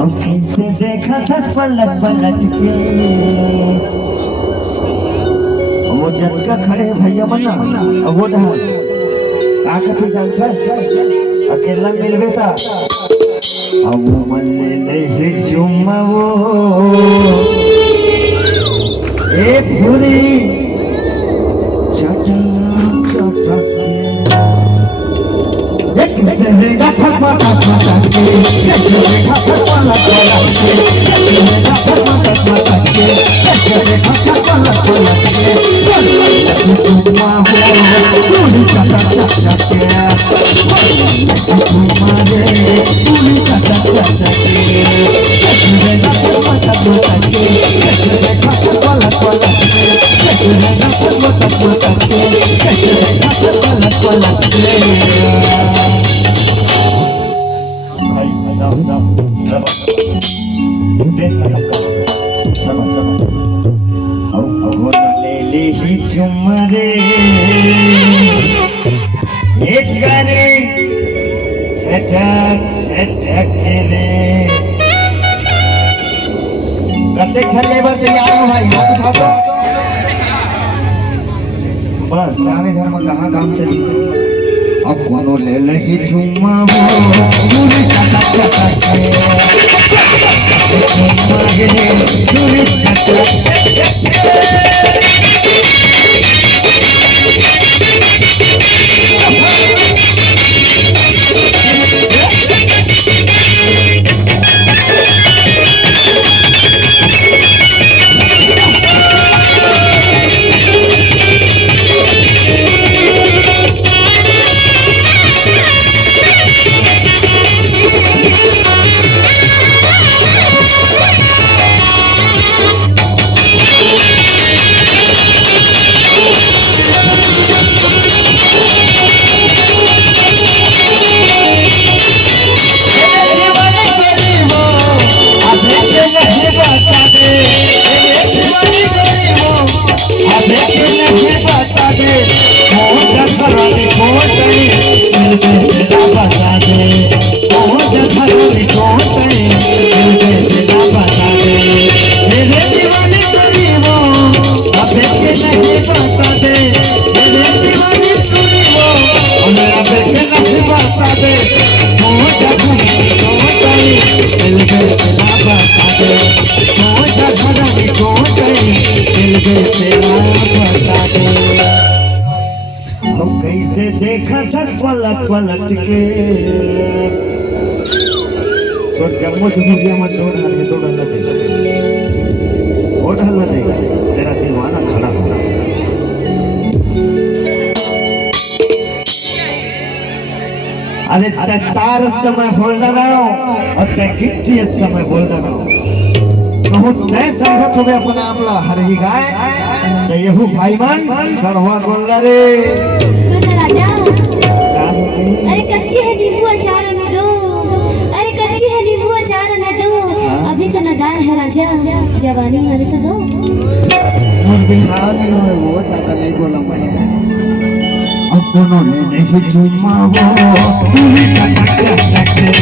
से देखा था पलट पलट के वो झटका खड़े भैया बना अब वो ढाल ताकत ही चलता अकेला मिलवे था अब वो मन ले चुम्मा वो एक भूरी चटक चटक देखा ठकमा ठकमा के देखा ठकमा लखला के देखा ठकमा ठकमा के देखा ठकमा लखला के तुमा हो पूरी चटक चटक के तुमा रे पूरी चटक चटक के देखा ठकमा ठकमा के देखा ठकमा लखला के देखा ठकमा ठकमा के देखा ठकमा लखला के ही चुमरे एक करे छटक छटक रे कते खले बर तैयार हो भाई हाथ उठाओ बस चारे घर में कहां काम चली अब कोनो ले ही चुम्मा वो पूरी चटक चटक पूरी चटक कैसे देखा था पलट पलट के तो जम्मू जुबिया में दो ढाल दे तेरा दीवाना खड़ा होगा अरे तार समय बोल रहा हूँ और गिट्टी समय बोल रहा हूँ बहुत नए संगत हो गए अपना आपला हर ही गाय तो यहू भाईमान सरवा बोल रे अरे कच्ची है नींबू अचार न दो अरे कच्ची है नींबू अचार न दो अभी तो नदान है राजा जवानी मारे तो दो और बिहार में वो सादा नहीं बोला मैं अब दोनों ने नहीं चुम्मा वो पूरी चटक चटक